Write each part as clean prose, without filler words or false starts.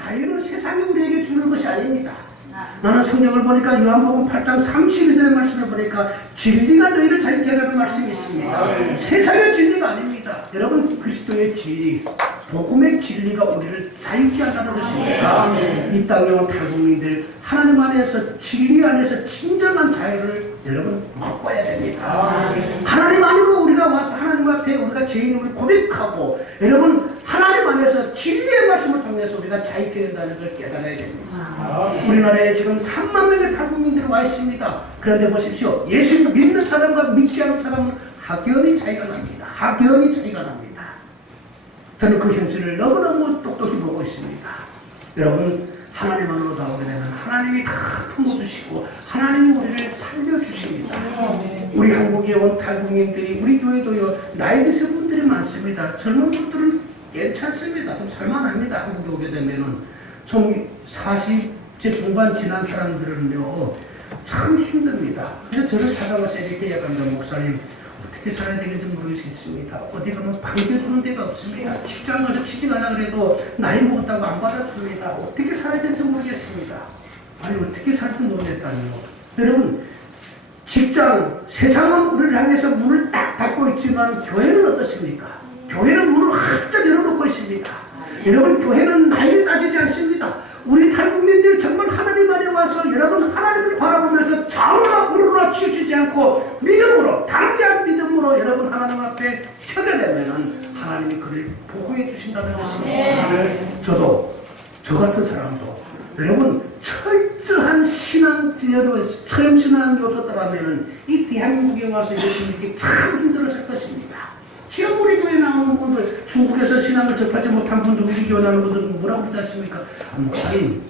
자유는 세상이 우리에게 주는 것이 아닙니다. 나는 성경을 보니까 요한복음 8장 32절의 말씀을 보니까 진리가 너희를 자유케 하라는 말씀이 있습니다. 세상의 진리가 아닙니다. 여러분, 그리스도의 진리, 복음의 진리가 우리를 자유케 한다는 것입니다. 이 땅에 온 탈북민들, 하나님 안에서 진리 안에서 진정한 자유를 여러분 맛봐야 됩니다. 하나님 안으로 우리가 와서 하나님 앞에 우리가 죄인임을 고백하고 여러분 하나님 안에서 진리의 말씀을 통해서 우리가 자유케 된다는 걸 깨달아야 됩니다. 우리나라에 지금 3만 명의 탈북민들이 와 있습니다. 그런데 보십시오. 예수를 믿는 사람과 믿지 않는 사람은 확연히 차이가 납니다. 확연히 차이가 납니다. 저는 그 현실을 너무너무 똑똑히 보고 있습니다. 여러분, 하나님 안으로 나오게 되면 하나님이 다 품어주시고 하나님이 우리를 살려주십니다. 우리 한국에 온 탈북민들이 우리 교회도요, 나이 드신 분들이 많습니다. 젊은 분들은 괜찮습니다. 좀 살만합니다. 한국에 오게 되면은 좀 40대 중반 지난 사람들은요 참 힘듭니다. 그래서 저를 찾아와서 이렇게 얘기합니다. 목사님, 어떻게 살아야 되는지 모르겠습니다. 어디 가면 반겨주는 데가 없습니다. 직장 가서 취직하려고 해도 나이 먹었다고 안 받아줍니다. 어떻게 살아야 되는지 모르겠습니다. 아니, 어떻게 살지 모르겠다니요. 여러분, 직장, 세상은 우리를 향해서 문을 딱 닫고 있지만 교회는 어떻습니까? 교회는 문을 활짝 열어놓고 있습니다. 여러분, 교회는 나이를 따지지 않습니다. 우리 탈북민들 정말 하나님 안에 와서 여러분 하나님을 바라보면서 좌우나 우르르 치우치지 않고 믿음으로, 담대한 믿음으로 여러분 하나님 앞에 서게 되면은 하나님이 그를 보호해 주신다는 것입니다. 저도, 저 같은 사람도 여러분 철저한 신앙지혜로 처음신앙이 없었다면 이 대한민국에 와서 이렇게 믿기 참 힘들었을 것입니다. 지금 우리 교회 나오는 분들, 중국에서 신앙을 접하지 못한 분들, 우리 교회 나오는 분들 뭐라고 그러지 않습니까? 목사님,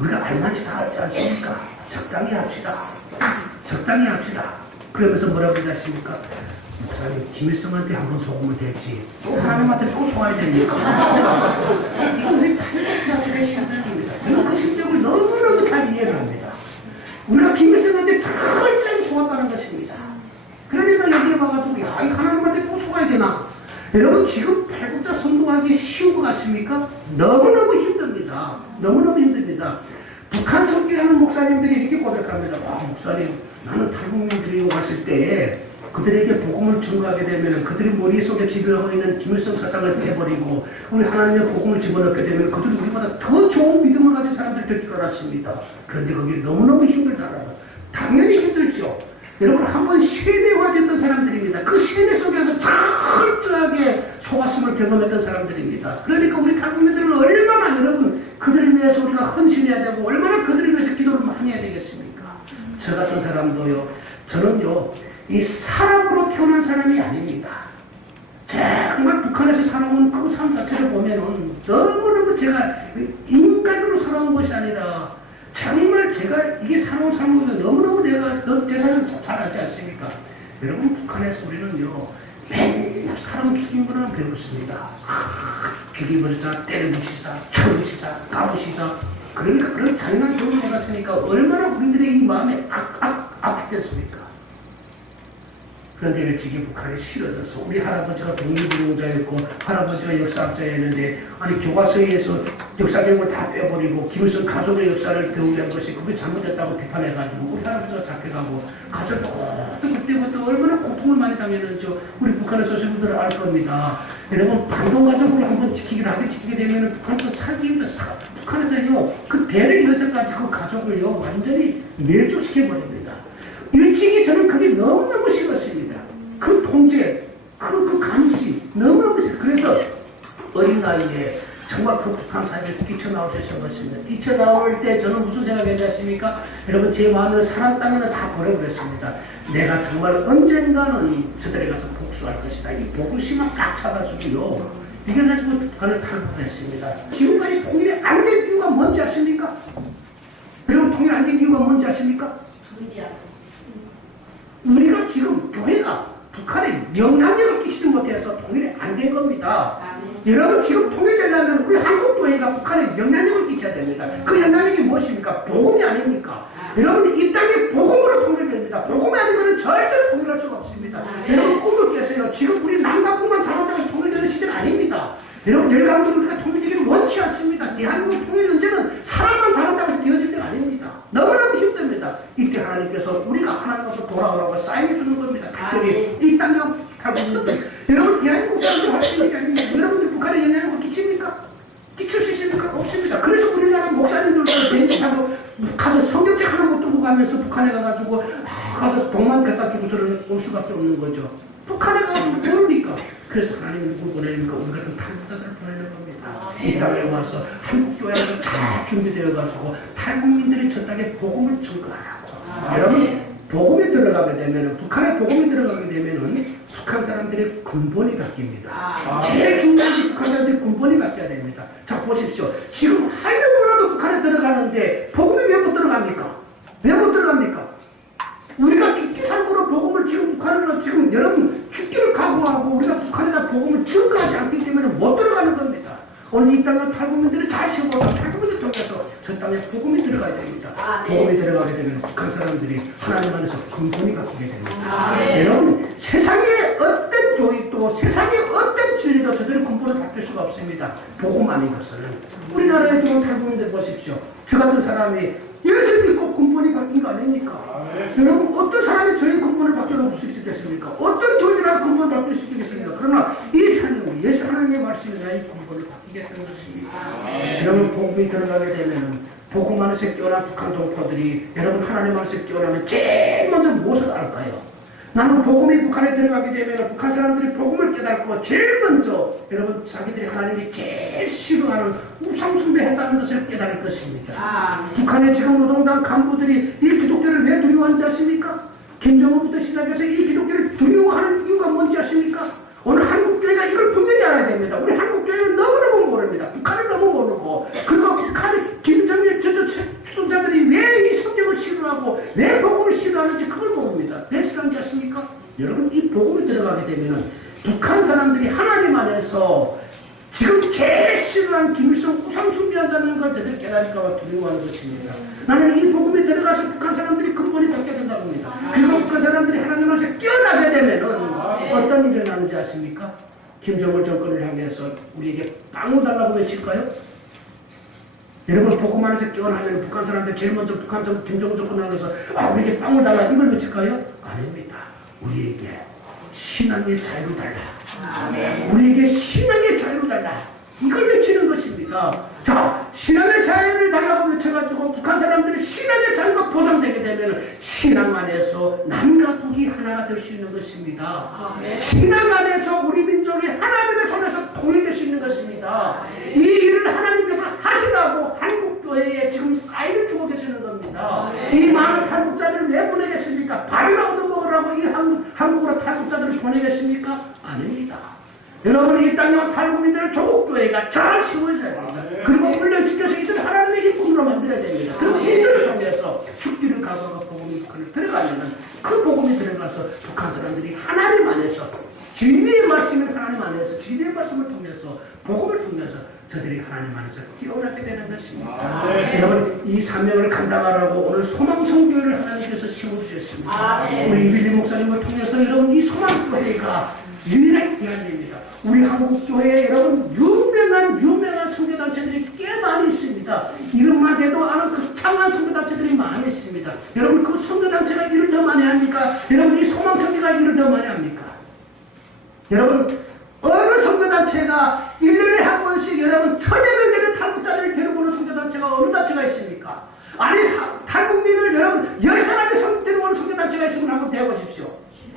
우리가 알만치 다 알지 않습니까? 적당히 합시다. 적당히 합시다. 그러면서 뭐라고 그러지 않습니까? 목사님, 김일성한테 한번 속으면 되지. 또 하나님한테 또 속아야 되니까. 이건 우리 탈북자들의 심정입니다. 저는 그 심정을 너무너무 잘 이해를 합니다. 우리가 김일성한테 철저히 속았다는 것입니다. 그러니까 여기에 와가지고 야, 이 하나님한테 또 속아야 되나? 여러분, 지금 탈북자 선동하기 쉬운 것 같습니까? 너무너무 힘듭니다. 너무너무 힘듭니다. 북한 선교하는 목사님들이 이렇게 고백합니다. 아, 목사님, 나는 탈북민들이 왔을 때 그들에게 복음을 전가하게 되면 그들의 머릿속에 지배하고 있는 김일성 사상을 빼버리고 우리 하나님의 복음을 집어넣게 되면 그들이 우리보다 더 좋은 믿음을 가진 사람들이 될 줄 알았습니다. 그런데 그게 너무너무 힘들잖아요. 당연히 힘들죠. 여러분, 한번 세뇌화됐던 사람들입니다. 그 세뇌 속에서 철저하게 속았음을 경험했던 사람들입니다. 그러니까 우리 탈북민들은 얼마나 여러분 그들을 위해서 우리가 헌신해야 되고 얼마나 그들을 위해서 기도를 많이 해야 되겠습니까? 저 같은 사람도요, 저는요 이 사람으로 태어난 사람이 아닙니다. 정말 북한에서 살아온 그 삶 자체를 보면은 너무너무 제가 인간으로 살아온 것이 아니라 정말 제가 이게 살아온 삶인데 너무너무 내가 제 삶을 잘 알지 않습니까? 여러분, 북한에서 우리는요 맨날 사람 죽인 거는 배웠습니다. 죽이버리자, 때려부시자, 쳐부시자, 까부시자. 그러니까 그런 잔인한 경험을 해갔으니까 얼마나 우리들의 이 마음이 아프겠습니까? 그런데 일찍이 북한에 실어져서 우리 할아버지가 독립운동자였고 할아버지가 역사학자였는데 아니 교과서에서 역사 교육을 다 빼버리고 김일성 가족의 역사를 배우게 한 것이 그게 잘못됐다고 비판해가지고 우리 할아버지가 잡혀가고 가족도 그때부터 얼마나 고통을 많이 당했는지 우리 북한에 서신 분들은 알 겁니다. 여러분, 반동가족으로 한번 하게 지키게 되면 북한에서 살기 힘들어. 북한에서요 그 대를 이어서까지 그 가족을요 완전히 멸종시켜버립니다. 일찍이 저는 그게 너무너무 싫었습니다. 그 통제, 그 감시, 너무너무 싫어요. 그래서 어린 나이에 정말 그 북한 사회를 뛰쳐나올 수 있는 것입니다. 뛰쳐나올 때 저는 무슨 생각이 했습니까? 여러분, 제 마음을 사람 땅에는 다 버려버렸습니다. 내가 정말 언젠가는 저들에 가서 복수할 것이다. 이 복수심만 딱 차가지고요. 이게 가지고 북한을 탈북했습니다. 지금까지 통일이 안 된 이유가 뭔지 아십니까? 여러분, 통일 안 된 이유가 뭔지 아십니까? 우리가 지금 교회가 북한에 영향력을 끼치지 못해서 통일이 안 된 겁니다. 여러분, 지금 통일되려면 우리 한국 교회가 북한에 영향력을 끼쳐야 됩니다. 그 영향력이 무엇입니까? 복음이 아닙니까? 여러분, 이 땅이 복음으로 통일됩니다. 복음이 아니면 절대로 통일할 수가 없습니다. 여러분, 꿈을 깨세요. 지금 우리 남가뿐만 잘한다고 통일되는 시대는 아닙니다. 여러분, 열강도 우리가 통일되기를 원치 않습니다. 대한민국 통일을 이때 하나님께서 우리가 하나님 앞으로 돌아오라고 사인을 주는 겁니다. 특별히 이 땅에 탈북민들 여러분 대한민국 사람들 할 수 있는 게 아닙니다. 여러분들 북한에 영향을 끼칩니까? 끼칠 수 있습니까? 없습니다. 그래서 우리나라 목사님들도 대입하고 가서 성경책 하나 못 두고 가면서 북한에 가가지고 가서 돈만 갖다 주고서는 올 수밖에 없는 거죠. 북한에 가가지고 모르니까. 그래서 하나님이 누굴 보내니까 우리 같은 탈북자들을 보내는 겁니다. 이 땅에 와서 한국교회에서 잘 준비되어가지고 탈북민들이 저 땅에 복음을 증거하라고. 여러분 복음이 들어가게 되면 북한에 복음이 들어가게 되면은 북한 사람들의 근본이 바뀝니다. 제일 중요한 게 북한 사람들의 근본이 바뀌어야 됩니다. 자 보십시오. 지금 하려고라도 북한에 들어가는데 복음이 왜 못 들어갑니까? 왜 못 들어갑니까? 우리가 죽기 살고로 복음을 지금 북한으로 지금 여러분 죽기를 각오하고 우리가 북한에다 복음을 증거하지 않기 때문에 못 들어가는 겁니다. 오늘 이 땅에 탈북민들을 잘 세워서 탈북민을 통해서 저 땅에 복음이 들어가야 됩니다. 복음이 들어가게 되면 북한 사람들이 하나님 안에서 근본이 바뀌게 됩니다. 여러분 세상에 어떤 교육도 세상에 어떤 진리도 저들의 근본을 바뀔 수가 없습니다. 복음 아니고서는. 우리나라에 들어온 탈북민들 보십시오. 저 같은 사람이 예수 믿고 근본이 바뀐 거 아닙니까? 여러분 어떤 사람이 저희 근본을 바뀌어놓을 수 있겠습니까? 어떤 교회라도 근본을 바뀔 수 있겠습니까? 그러나 이 하나님 예수 하나님의 말씀이 나의 근본을 바뀌게 되는 것입니다. 여러분 복음이 들어가게 되면 복음 안에서 깨어난 북한 동포들이 여러분 하나님 안에서 깨어나면 제일 먼저 무엇을 알까요? 나는 복음이 북한에 들어가게 되면 북한 사람들이 복음을 깨닫고 제일 먼저 여러분 자기들이 하나님이 제일 싫어하는 우상숭배했다는 것을 깨달을 것입니다. 북한의 지금 노동당 간부들이 이 기독교를 왜 두려워하는지 아십니까? 김정은부터 시작해서 이 기독교를 두려워하는 이유가 뭔지 아십니까? 오늘 한국교회가 이걸 분명히 알아야 됩니다. 우리 한국교회는 너무너무 모릅니다. 북한을 너무 모르고 그리고 북한의 김정일 추종자들이 왜 이 성경을 싫어하고 왜 복음을 싫어하는지 그걸 모릅니다. 왜 싫어하는지 아십니까? 여러분 이 복음이 들어가게 되면 북한 사람들이 하나님 안에서 지금 제일 싫어하는 김일성 우상 숭배한다는 걸 저들 깨달을까봐 두려워하는 것입니다. 나는 이 복음이 들어가서 북한 사람들이 근본이 바뀌게 된다고 합니다. 그리고 북한 사람들이 하나님 안에서 깨어나게 되면은 어떤 일이 일어나는지 아십니까? 김정일 정권을 향해서 우리에게 빵을 달라고 외칠까요? 여러분 복음 안에서 깨어나면 북한 사람들 제일 먼저 김정일 정권을 향해서 우리에게 빵을 달라 이걸 외칠까요? 아닙니다. 우리에게 신앙의 자유를 달라. 우리에게 신앙의 자유를 달라. 이걸 외치는 것입니다. 자, 신앙의 자유를 달라고 외쳐가지고 북한 사람들이 신앙의 자유가 보장되게 되면 신앙 안에서 남과 북이 하나가 될 수 있는 것입니다. 신앙 안에서 우리 민족이 하나님의 손에서 통일될 수 있는 것입니다. 이 일을 하나님께서 하시라고 한국교회에 지금 사인을 주고 계시는 겁니다. 이 많은 탈북자들을 왜 보내겠습니까? 밥이라도 얻어먹으라고 이 한국으로 탈북자들을 보내겠습니까? 아닙니다. 여러분 이 땅에 탈북민들을 조국교회가 잘 키워줘야 됩니다. 그리고 훈련시켜서 이들을 하나님의 일꾼으로 만들어야 됩니다. 그리고 이들을 통해서 죽기를 각오하고 복음이 북한에 들어가면 그 복음이 들어가서 북한 사람들이 하나님 안에서 진리의 말씀을 하나님 안에서 진리의 말씀을 통해서 복음을 통해서 저들이 하나님 안에서 깨어나게 되는 것입니다. 여러분 이 사명을 감당하라고 오늘 소망성교회를 하나님께서 심어주셨습니다. 우리 이빌리 목사님을 통해서 여러분 이 소망교회가 유일한 기관입니다. 우리 한국교회에 여러분 유명한 선교단체들이 꽤 많이 있습니다. 이름만 대도 아는 극창한 선교단체들이 많이 있습니다. 여러분 그 선교단체가 일을 더 많이 합니까? 여러분 이 소망선교가 일을 더 많이 합니까? 여러분 어느 선교단체가 1년에 한 번씩 여러분 1000여명 되는 탈북자들을 데려오는 선교단체가 어느 단체가 있습니까? 아니 탈북민을 여러분 10사람이 데려오는 선교단체가 있으면 한번 대보십시오.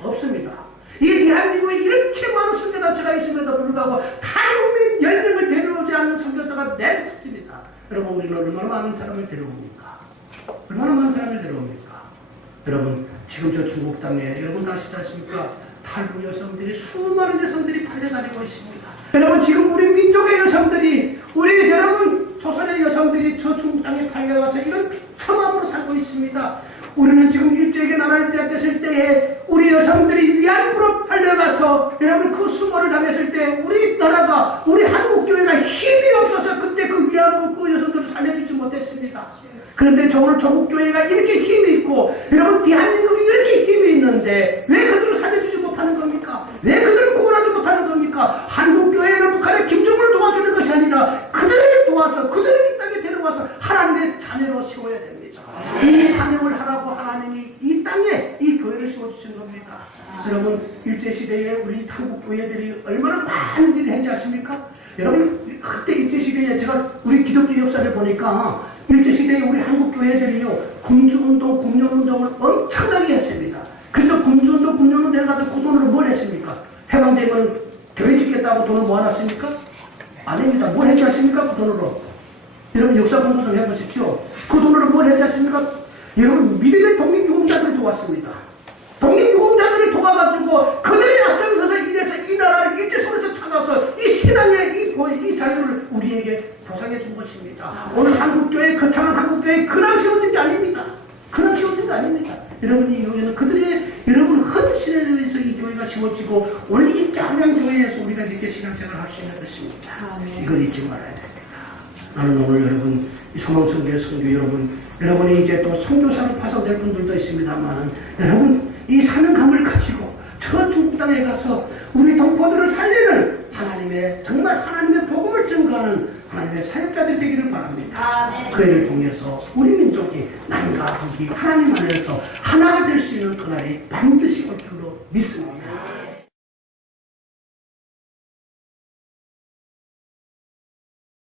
없습니다. 이 대한민국에 이렇게 많은 선교단체가 있음에도 불구하고 탈북민 10명을 데려오지 않는 선교사가 넷입니다. 여러분 우리는 얼마나 많은 사람을 데려옵니까? 얼마나 많은 사람을 데려옵니까? 여러분 지금 저 중국 땅에 여러분 아시지 않습니까? 탈북 여성들이 수많은 여성들이 팔려다니고 있습니다. 여러분 지금 우리 민족의 여성들이 우리 여러분 조선의 여성들이 저 중국 땅에 팔려가서 이런 비참함으로 살고 있습니다. 우리는 지금 일제에게 나라를 빼앗겼을 때에 우리 여성들이 위안부로 팔려가서 여러분 그 수모를 당했을 때 우리 나라가 우리 한국교회가 힘이 없어서 그때 그 위안부 그 여성들을 살려주지 못했습니다. 그런데 오늘 조국교회가 이렇게 힘이 있고 여러분 대한민국이 이렇게 힘이 있는데 왜 그들을 살려주지 못하는 겁니까? 왜 그들을 구원하지 못하는 겁니까? 한국교회는 북한의 김정은을 도와주는 것이 아니라 그들을 도와서 그들을 이 땅에 데려와서 하나님의 자녀로 세워야 됩니다. 이 사명을 하라고 하나님 겁니다. 여러분 일제시대에 우리 한국 교회들이 얼마나 많은 일을 했지 않습니까? 여러분 그때 일제시대에 제가 우리 기독교 역사를 보니까 일제시대에 우리 한국 교회들이요 군주운동, 국민운동을 엄청나게 했습니다. 그래서 군주운동, 국민운동 해가지고 그 돈으로 뭘 했습니까? 해방되면 교회 짓겠다고 돈을 모아놨습니까? 아닙니다. 뭘 했지 않습니까? 그 돈으로. 여러분 역사 공부 좀 해보십시오. 그 돈으로 뭘 했지 않습니까? 여러분 미래의 독립유공자들을 도왔습니다. 독립유공자들을 도와가지고 그들이 앞장서서 일해서 이 나라를 일제소에서 찾아서 이 신앙의 이 자유를 우리에게 보상해 준 것입니다. 오늘 한국교회, 거창한 한국교회 근황 세워진 게 아닙니다. 근황 세워진 게 아닙니다. 여러분 이 교회는 그들의 여러분 헌신에 의해서 이 교회가 세워지고 오늘 이 짱량 교회에서 우리가 이렇게 신앙생활을 할 수 있는 것입니다. 이걸 잊지 말아야 됩니다. 나는 오늘 여러분 이 소망성교회 성교 여러분이 이제 또 선교사로 파송될 분들도 있습니다만 여러분 이 사명감을 가지고 저 중국 땅에 가서 우리 동포들을 살리는 하나님의 정말 하나님의 복음을 증거하는 하나님의 사역자들이 되기를 바랍니다. 그 일을 통해서 우리 민족이 남과 북이 하나님 안에서 하나가 될 수 있는 그날이 반드시 올 줄로 믿습니다.